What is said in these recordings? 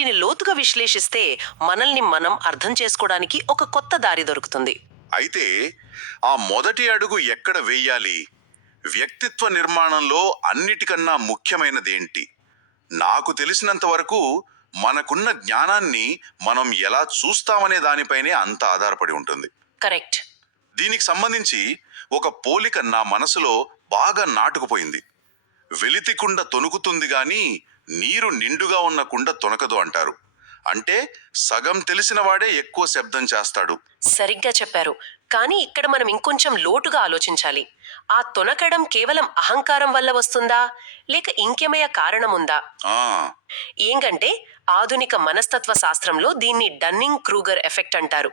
వీటిని లోతుగా విశ్లేషిస్తే మనల్ని మనం అర్థం చేసుకోవడానికి ఒక కొత్త దారి దొరుకుతుంది. అయితే ఆ మొదటి అడుగు ఎక్కడ వేయాలి? వ్యక్తిత్వ నిర్మాణంలో అన్నిటికన్నా ముఖ్యమైనదేంటి? నాకు తెలిసినంత వరకు మనకున్న జ్ఞానాన్ని మనం ఎలా చూస్తామనే దానిపైనే అంత ఆధారపడి ఉంటుంది. కరెక్ట్. దీనికి సంబంధించి ఒక పోలిక నా మనసులో బాగా నాటుకుపోయింది. వెలితి కుండ తొనుకుతుంది గాని నీరు నిండుగా ఉన్న కుండ తొనకదు అంటారు. అంటే సగం తెలిసిన వాడే ఎక్కువ శబ్దం చేస్తాడు. సరిగ్గా చెప్పారు. కానీ ఇక్కడ మనం ఇంకొంచెం లోటుగా ఆలోచించాలి. ఆ తొనకడం కేవలం అహంకారం వల్ల వస్తుందా? లేక ఇంకేమయ్య కారణం ఉందా ఆ. ఏంగంటే ఆధునిక మనస్తత్వ శాస్త్రంలో దీన్ని డన్నింగ్ క్రూగర్ ఎఫెక్ట్ అంటారు.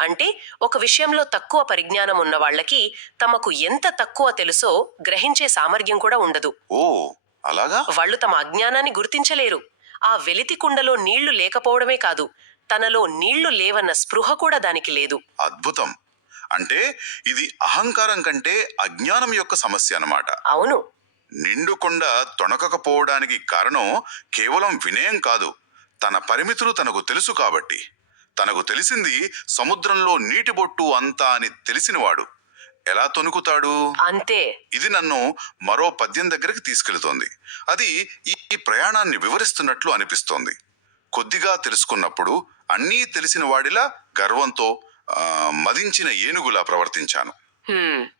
అంటే ఒక విషయంలో తక్కువ పరిజ్ఞానం ఉన్న వాళ్ళకి తమకు ఎంత తక్కువ తెలుసో గ్రహించే సామర్థ్యం కూడా ఉండదు. ఓ. అలాగా? వాళ్ళు తమ అజ్ఞానాన్ని గుర్తించలేరు. ఆ వెలితి కుండలో నీళ్ళు లేకపోవడమే కాదు తనలో నీళ్ళు లేవన్న స్పృహ కూడా దానికి లేదు. అద్భుతం. అంటే ఇది అహంకారం కంటే అజ్ఞానం యొక్క సమస్య అన్నమాట. అవును. నిండుకొండ తొణకకపోవడానికి కారణం కేవలం వినయం కాదు తన పరిమితులు తనకు తెలుసు కాబట్టి. తనకు తెలిసింది సముద్రంలో నీటి బొట్టు అంతా అని తెలిసినవాడు. ఎలా తొనుకుతాడు అంతే. ఇది నన్ను మరో పద్యం దగ్గరికి తీసుకెళ్తోంది. అది ఈ ప్రయాణాన్ని వివరిస్తున్నట్లు అనిపిస్తోంది. కొద్దిగా తెలుసుకున్నప్పుడు అన్నీ తెలిసిన వాడిలా గర్వంతో మదించిన ఏనుగులా ప్రవర్తించాను.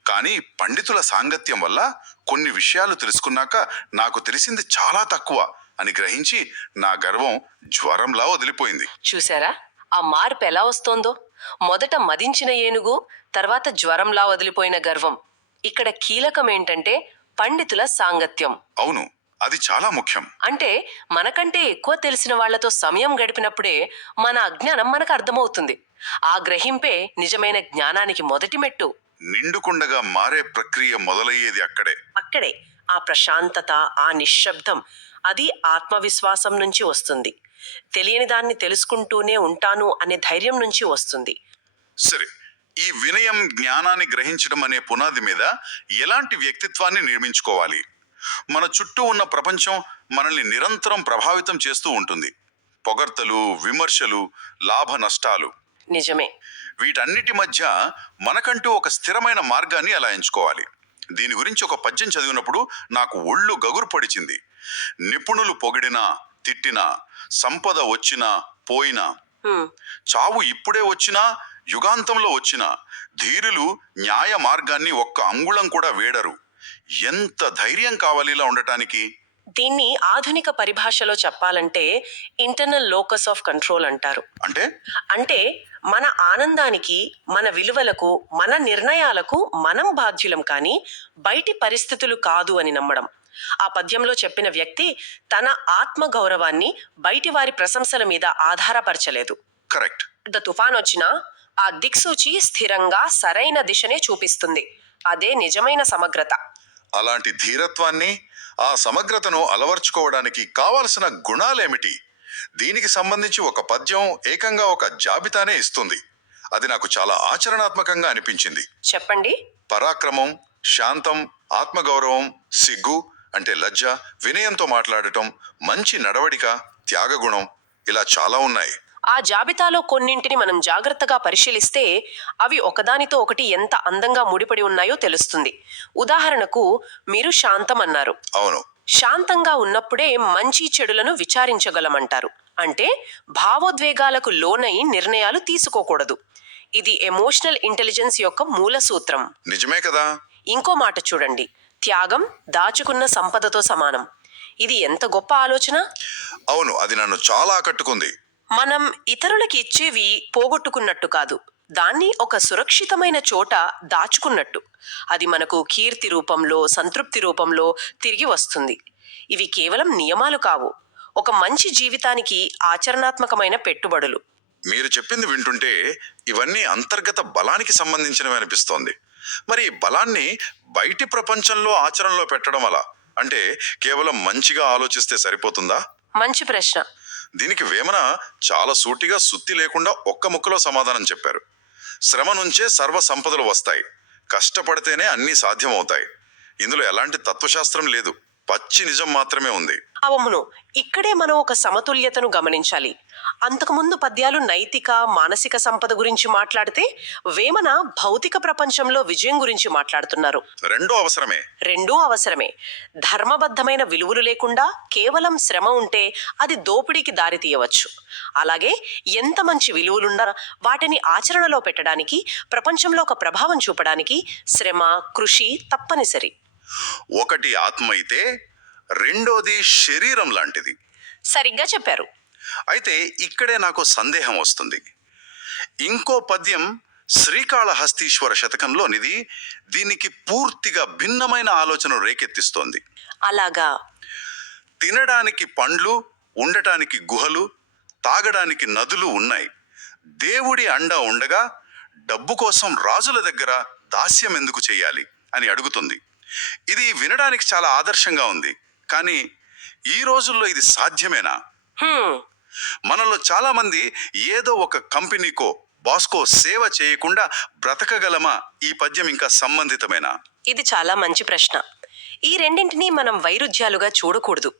కానీ పండితుల సాంగత్యం వల్ల కొన్ని విషయాలు తెలుసుకున్నాక నాకు తెలిసింది చాలా తక్కువ అని గ్రహించి నా గర్వం జ్వరంలా వదిలిపోయింది. చూసారా? ఆ మార్పు ఎలా వస్తోందో? మొదట మదించిన ఏనుగు తర్వాత జ్వరంలా వదిలిపోయిన గర్వం. ఇక్కడ కీలకం ఏంటంటే పండితుల సాంగత్యం. అవును అది చాలా ముఖ్యం. అంటే మనకంటే ఎక్కువ తెలిసిన వాళ్ళతో సమయం గడిపినప్పుడే మన అజ్ఞానం మనకు అర్థమవుతుంది. ఆ గ్రహింపే నిజమైన జ్ఞానానికి మొదటి మెట్టు. నిండుకుండగా మారే ప్రక్రియ మొదలయ్యేది అక్కడే. అక్కడే ఆ ప్రశాంతత ఆ నిశ్శబ్దం అది ఆత్మవిశ్వాసం నుంచి వస్తుంది. తెలియని దాన్ని తెలుసుకుంటూనే ఉంటాను అనే ధైర్యం నుంచి వస్తుంది. సరే ఈ వినయం జ్ఞానాన్ని గ్రహించడం అనే పునాది మీద ఎలాంటి వ్యక్తిత్వాన్ని నిర్మించుకోవాలి? మన చుట్టూ ఉన్న ప్రపంచం మనల్ని నిరంతరం ప్రభావితం చేస్తూ ఉంటుంది. పొగడ్తలు విమర్శలు లాభ నష్టాలు. నిజమే. వీటన్నిటి మధ్య మనకంటూ ఒక స్థిరమైన మార్గాన్ని అలా ఎంచుకోవాలి దీని గురించి ఒక పద్యం చదివినప్పుడు నాకు ఒళ్ళు గగురు పడిచింది. నిపుణులు పొగిడినా తిట్టినా సంపద వచ్చినా పోయినా. చావు ఇప్పుడే వచ్చినా యుగాంతంలో వచ్చినా ధీరులు న్యాయ మార్గాన్ని ఒక్క అంగుళం కూడా వేడరు. ఎంత ధైర్యం కావాలి ఇలా ఉండటానికి? దీన్ని ఆధునిక పరిభాషలో చెప్పాలంటే ఇంటర్నల్ లోకస్ ఆఫ్ కంట్రోల్ అంటారు. అంటే? అంటే మన ఆనందానికి మన విలువలకు మన నిర్ణయాలకు మనం బాధ్యులం కానీ బయటి పరిస్థితులు కాదు అని నమ్మడం. ఆ పద్యంలో చెప్పిన వ్యక్తి తన ఆత్మ గౌరవాన్ని బయటి వారి ప్రశంసల మీద ఆధారపరచలేదు. కరెక్ట్ పెద్ద తుఫాన్ వచ్చినా ఆ దిక్సూచి స్థిరంగా సరైన దిశనే చూపిస్తుంది. అదే నిజమైన సమగ్రత. అలాంటి ధీరత్వాన్ని ఆ సమగ్రతను అలవర్చుకోవడానికి కావలసిన గుణాలేమిటి? దీనికి సంబంధించి ఒక పద్యం ఏకంగా ఒక జాబితానే ఇస్తుంది. అది నాకు చాలా ఆచరణాత్మకంగా అనిపించింది. చెప్పండి. పరాక్రమం శాంతం ఆత్మగౌరవం సిగ్గు అంటే లజ్జ వినయంతో మాట్లాడటం మంచి నడవడిక త్యాగగుణం ఇలా చాలా ఉన్నాయి. ఆ జాబితాలో కొన్నింటిని మనం జాగ్రత్తగా పరిశీలిస్తే అవి ఒకదానితో ఒకటి ఎంత అందంగా ముడిపడి ఉన్నాయో తెలుస్తుంది. ఉదాహరణకు మీరు శాంతం అన్నారు అవును. శాంతంగా ఉన్నప్పుడే మంచి చెడులను విచారించగలమంటారు. అంటే భావోద్వేగాలకు లోనై నిర్ణయాలు తీసుకోకూడదు. ఇది ఎమోషనల్ ఇంటెలిజెన్స్ యొక్క మూల సూత్రం. నిజమే కదా? ఇంకో మాట చూడండి. త్యాగం దాచుకున్న సంపదతో సమానం. ఇది ఎంత గొప్ప ఆలోచన? అవును అది నన్ను చాలా ఆకట్టుకుంది. మనం ఇతరులకి ఇచ్చేవి పోగొట్టుకున్నట్టు కాదు. దాన్ని ఒక సురక్షితమైన చోట దాచుకున్నట్టు. అది మనకు కీర్తి రూపంలో సంతృప్తి రూపంలో తిరిగి వస్తుంది. ఇవి కేవలం నియమాలు కావు. ఒక మంచి జీవితానికి ఆచరణాత్మకమైన పెట్టుబడులు. మీరు చెప్పింది వింటుంటే ఇవన్నీ అంతర్గత బలానికి సంబంధించినవి అనిపిస్తోంది. మరి ఈ బలాన్ని బయటి ప్రపంచంలో ఆచరణలో పెట్టడం అలా అంటే కేవలం మంచిగా ఆలోచిస్తే సరిపోతుందా? మంచి ప్రశ్న. దీనికి వేమన చాలా సూటిగా సుత్తి లేకుండా ఒక్క ముక్కలో సమాధానం చెప్పారు. శ్రమ నుంచే సర్వ సంపదలు వస్తాయి. కష్టపడితేనే అన్నీ సాధ్యమవుతాయి. ఇందులో ఎలాంటి తత్వశాస్త్రం లేదు. పచ్చి నిజం మాత్రమే ఉంది. అవును ఇక్కడే మనం ఒక సమతుల్యతను గమనించాలి. అంతకుముందు పద్యాలు నైతిక మానసిక సంపద గురించి మాట్లాడితే వేమన భౌతిక ప్రపంచంలో విజయం గురించి మాట్లాడుతున్నారు. రెండో అవసరమే. రెండూ అవసరమే. ధర్మబద్ధమైన విలువలు లేకుండా కేవలం శ్రమ ఉంటే అది దోపిడీకి దారి తీయవచ్చు. అలాగే ఎంత మంచి విలువలున్నా వాటిని ఆచరణలో పెట్టడానికి ప్రపంచంలో ఒక ప్రభావం చూపడానికి శ్రమ కృషి తప్పనిసరి. ఒకటి ఆత్మ అయితే రెండోది శరీరం లాంటిది. సరిగ్గా చెప్పారు. అయితే ఇక్కడే నాకు సందేహం వస్తుంది. ఇంకో పద్యం శ్రీకాళహస్తీశ్వర శతకంలోనిది దీనికి పూర్తిగా భిన్నమైన ఆలోచన రేకెత్తిస్తోంది. అలాగా? తినడానికి పండ్లు ఉండటానికి గుహలు తాగడానికి నదులు ఉన్నాయి. దేవుడి అండ ఉండగా డబ్బు కోసం రాజుల దగ్గర దాస్యం ఎందుకు చేయాలి అని అడుగుతుంది. ఇది వినడానికి చాలా ఆదర్శంగా ఉంది. కానీ ఈ రోజుల్లో ఇది సాధ్యమేనా? మనలో చాలా మంది ఏదో ఒక కంపెనీకో బాస్కో సేవ చేయకుండా బ్రతకగలమా? ఈ పద్యం ఇంకా సంబంధితమేనా? ఇది చాలా మంచి ప్రశ్న. ఈ రెండింటినీ మనం వైరుధ్యాలుగా చూడకూడదు.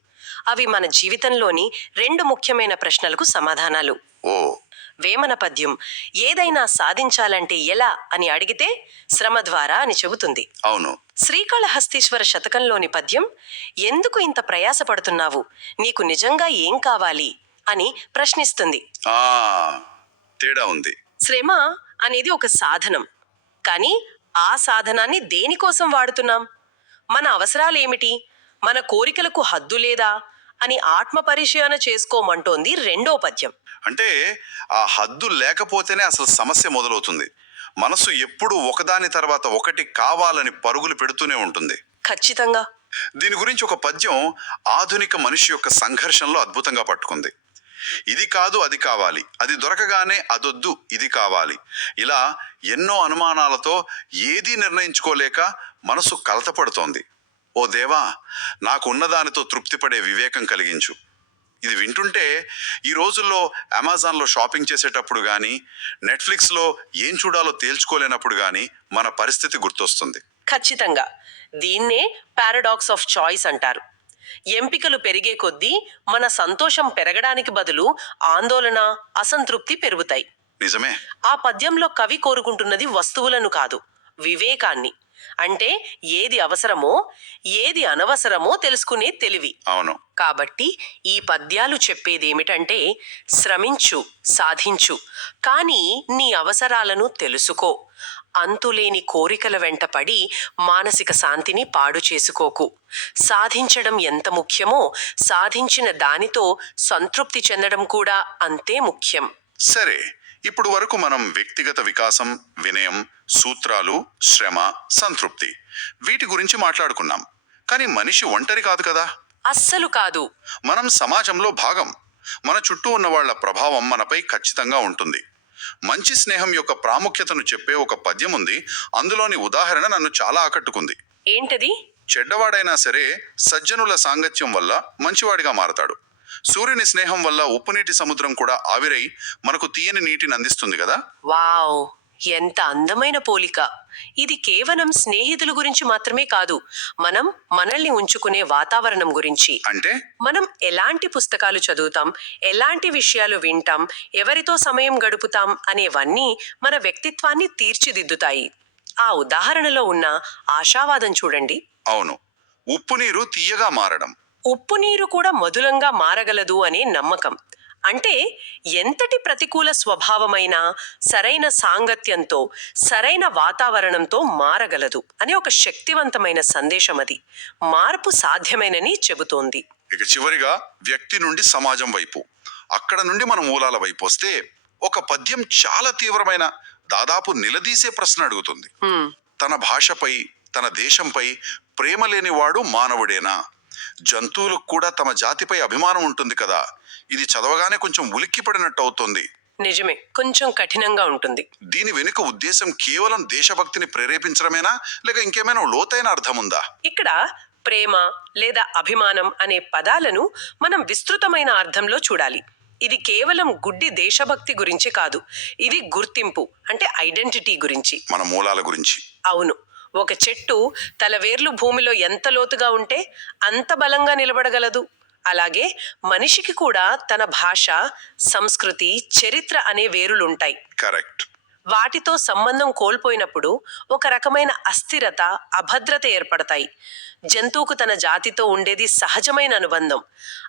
అవి మన జీవితంలోని రెండు ముఖ్యమైన ప్రశ్నలకు సమాధానాలు. ఓ. వేమన పద్యం. ఏదైనా సాధించాలంటే ఎలా అని అడిగితే శ్రమ ద్వారా అని చెబుతుంది. అవును. శ్రీకాళహస్తీశ్వర శతకంలోని పద్యం ఎందుకు ఇంత ప్రయాసపడుతున్నావు? నీకు నిజంగా ఏం కావాలి? అని ప్రశ్నిస్తుంది. తేడా ఉంది. శ్రమ అనేది ఒక సాధనం. కానీ ఆ సాధనాన్ని దేనికోసం వాడుతున్నాం? మన అవసరాలేమిటి మన కోరికలకు హద్దు లేదా? అని ఆత్మ పరిశీలన చేసుకోమంటోంది రెండో పద్యం. అంటే ఆ హద్దు లేకపోతేనే అసలు సమస్య మొదలవుతుంది. మనసు ఎప్పుడు ఒకదాని తర్వాత ఒకటి కావాలని పరుగులు పెడుతూనే ఉంటుంది. ఖచ్చితంగా. దీని గురించి ఒక పద్యం ఆధునిక మనిషి యొక్క సంఘర్షణలో అద్భుతంగా పట్టుకుంది. ఇది కాదు అది కావాలి. అది దొరకగానే అదొద్దు ఇది కావాలి. ఇలా ఎన్నో అనుమానాలతో ఏదీ నిర్ణయించుకోలేక మనసు కలతపడుతోంది ఓ దేవా నాకు ఉన్నదానితో తృప్తిపడే వివేకం కలిగించు. ఇది వింటుంటే ఈ రోజుల్లో అమెజాన్లో షాపింగ్ చేసేటప్పుడు కానీ నెట్ఫ్లిక్స్లో ఏం చూడాలో తేల్చుకోలేనప్పుడు కానీ మన పరిస్థితి గుర్తొస్తుంది. ఖచ్చితంగా. దీన్నే పారాడాక్స్ ఆఫ్ చాయిస్ అంటారు. ఎంపికలు పెరిగే కొద్దీ మన సంతోషం పెరగడానికి బదులు ఆందోళన అసంతృప్తి పెరుగుతాయి. నిజమే. ఆ పద్యంలో కవి కోరుకుంటున్నది వస్తువులను కాదు వివేకాన్ని. అంటే ఏది అవసరమో ఏది అనవసరమో తెలుసుకునే తెలివి. అవును. కాబట్టి ఈ పద్యాలు చెప్పేదేమిటంటే శ్రమించు సాధించు కానీ నీ అవసరాలను తెలుసుకో. అంతులేని కోరికల వెంట పడి మానసిక శాంతిని పాడు చేసుకోకు. సాధించడం ఎంత ముఖ్యమో సాధించిన దానితో సంతృప్తి చెందడం కూడా అంతే ముఖ్యం. సరే ఇప్పుడు వరకు మనం వ్యక్తిగత వికాసం వినయం సూత్రాలు శ్రమ సంతృప్తి వీటి గురించి మాట్లాడుకున్నాం. కానీ మనిషి ఒంటరి కాదు కదా? అస్సలు కాదు. మనం సమాజంలో భాగం. మన చుట్టూ ఉన్న వాళ్ళ ప్రభావం మనపై ఖచ్చితంగా ఉంటుంది. మంచి స్నేహం యొక్క ప్రాముఖ్యతను చెప్పే ఒక పద్యం ఉంది. అందులోని ఉదాహరణ నన్ను చాలా ఆకట్టుకుంది. ఏంటది? చెడ్డవాడైనా సరే సజ్జనుల సాంగత్యం వల్ల మంచివాడిగా మారతాడు. సూర్యుని స్నేహం వల్ల ఉప్పునీటి సముద్రం కూడా ఆవిరై మనకు తీయని నీటిని అందిస్తుంది కదా? వావ్! ఎంత అందమైన పోలిక! ఇది కేవలం స్నేహితుల గురించి మాత్రమే కాదు మనం మనల్ని ఉంచుకునే వాతావరణం గురించి. అంటే? మనం ఎలాంటి పుస్తకాలు చదువుతాం ఎలాంటి విషయాలు వింటాం ఎవరితో సమయం గడుపుతాం అనేవన్నీ మన వ్యక్తిత్వాన్ని తీర్చిదిద్దుతాయి. ఆ ఉదాహరణలో ఉన్న ఆశావాదం చూడండి. అవును. ఉప్పు నీరు తీయగా మారడం. ఉప్పు నీరు కూడా మధురంగా మారగలదు అనే నమ్మకం. అంటే ఎంతటి ప్రతికూల స్వభావమైనా సరైన సాంగత్యంతో సరైన వాతావరణంతో మారగలదు అనే ఒక శక్తివంతమైన సందేశం అది. మార్పు సాధ్యమేనని చెబుతోంది. ఇక చివరిగా వ్యక్తి నుండి సమాజం వైపు. అక్కడ నుండి మన మూలాల వైపు వస్తే ఒక పద్యం చాలా తీవ్రమైన దాదాపు నిలదీసే ప్రశ్న అడుగుతుంది. తన భాషపై తన దేశంపై ప్రేమ లేనివాడు మానవుడేనా? జంతువులకు కూడా తమ జాతిపై అభిమానం ఉంటుంది కదా. ఇది చదవగానే కొంచెం ఉలిక్కిపడినట్టు అవుతుంది. నిజమే కొంచెం కఠినంగా ఉంటుంది. దీని వెనుక ఉద్దేశం కేవలం దేశభక్తిని ప్రేరేపించడమేనా లేక ఇంకేమైనా లోతైన అర్థం ఉందా ఇక్కడ ప్రేమ లేదా అభిమానం అనే పదాలను మనం విస్తృతమైన అర్థంలో చూడాలి. ఇది కేవలం గుడ్డి దేశభక్తి గురించి కాదు ఇది గుర్తింపు అంటే ఐడెంటిటీ గురించి. మన మూలాల గురించి. అవును. ఒక చెట్టు తల వేర్లు భూమిలో ఎంత లోతుగా ఉంటే అంత బలంగా నిలబడగలదు. అలాగే మనిషికి కూడా తన భాష సంస్కృతి చరిత్ర అనే వేరులుంటాయి. కరెక్ట్. వాటితో సంబంధం కోల్పోయినప్పుడు ఒక రకమైన అస్థిరత అభద్రత ఏర్పడతాయి. జంతువుకు తన జాతితో ఉండేది సహజమైన అనుబంధం.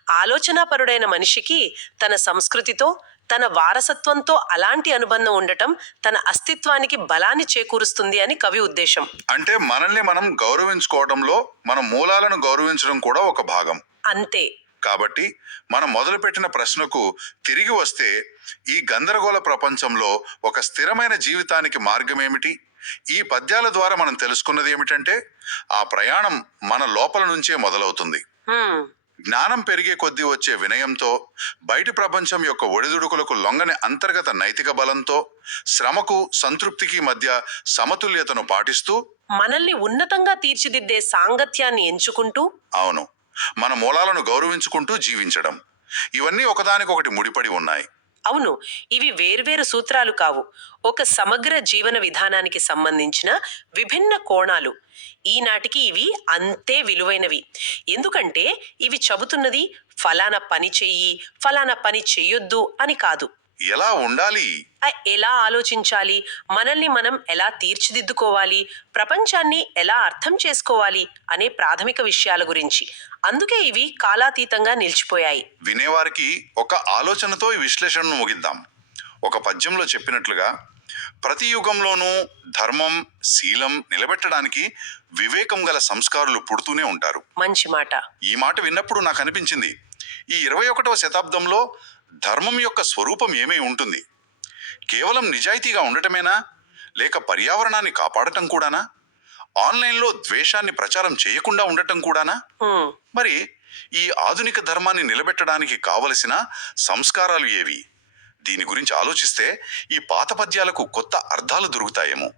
ఆలోచనాపరుడైన మనిషికి తన సంస్కృతితో తన వారసత్వంతో అలాంటి అనుబంధం ఉండటం తన అస్తిత్వానికి బలాన్ని చేకూరుస్తుంది అని కవి ఉద్దేశం. అంటే మనల్ని మనం గౌరవించుకోవడంలో మన మూలాలను గౌరవించడం కూడా ఒక భాగం. అంతే. కాబట్టి మనం మొదలుపెట్టిన ప్రశ్నకు తిరిగి వస్తే ఈ గందరగోళ ప్రపంచంలో ఒక స్థిరమైన జీవితానికి మార్గం ఏమిటి ఈ పద్యాల ద్వారా మనం తెలుసుకున్నది ఏమిటంటే ఆ ప్రయాణం మన లోపల నుంచే మొదలవుతుంది. జ్ఞానం పెరిగే కొద్దీ వచ్చే వినయంతో బయటి ప్రపంచం యొక్క ఒడిదుడుకులకు లొంగని అంతర్గత నైతిక బలంతో శ్రమకు సంతృప్తికి మధ్య సమతుల్యతను పాటిస్తూ మనల్ని ఉన్నతంగా తీర్చిదిద్దే సాంగత్యాన్ని ఎంచుకుంటూ అవును మన మూలాలను గౌరవించుకుంటూ జీవించడం. ఇవన్నీ ఒకదానికొకటి ముడిపడి ఉన్నాయి. అవును ఇవి వేర్వేరు సూత్రాలు కావు. ఒక సమగ్ర జీవన విధానానికి సంబంధించిన విభిన్న కోణాలు. ఈనాటికి ఇవి అంతే విలువైనవి. ఎందుకంటే ఇవి చెబుతున్నది ఫలానా పని చెయ్యి ఫలానా పని చెయ్యొద్దు అని కాదు. ఎలా ఉండాలి? ఎలా ఆలోచించాలి? మనల్ని మనం ఎలా తీర్చిదిద్దుకోవాలి? ప్రపంచాన్ని ఎలా అర్థం చేసుకోవాలి? అనే ప్రాథమిక విషయాల గురించి. అందుకే ఇవి కాలాతీతంగా నిలిచిపోయాయి. వినేవారికి ఒక ఆలోచనతో ఈ విశ్లేషణను ముగిద్దాం. ఒక పద్యంలో చెప్పినట్లుగా ప్రతి యుగంలోనూ ధర్మం శీలం నిలబెట్టడానికి వివేకం గల సంస్కారులు పుడుతూనే ఉంటారు. మంచి మాట. ఈ మాట విన్నప్పుడు నాకు అనిపించింది ఈ ఇరవై ఒకటవ శతాబ్దంలో ధర్మం యొక్క స్వరూపం ఏమై ఉంటుంది? కేవలం నిజాయితీగా ఉండటమేనా? లేక పర్యావరణాన్ని కాపాడటం కూడానా? ఆన్లైన్లో ద్వేషాన్ని ప్రచారం చేయకుండా ఉండటం కూడానా. మరి ఈ ఆధునిక ధర్మాన్ని నిలబెట్టడానికి కావలసిన సంస్కారాలు ఏవి? దీని గురించి ఆలోచిస్తే ఈ పాత పద్యాలకు కొత్త అర్థాలు దొరుకుతాయేమో.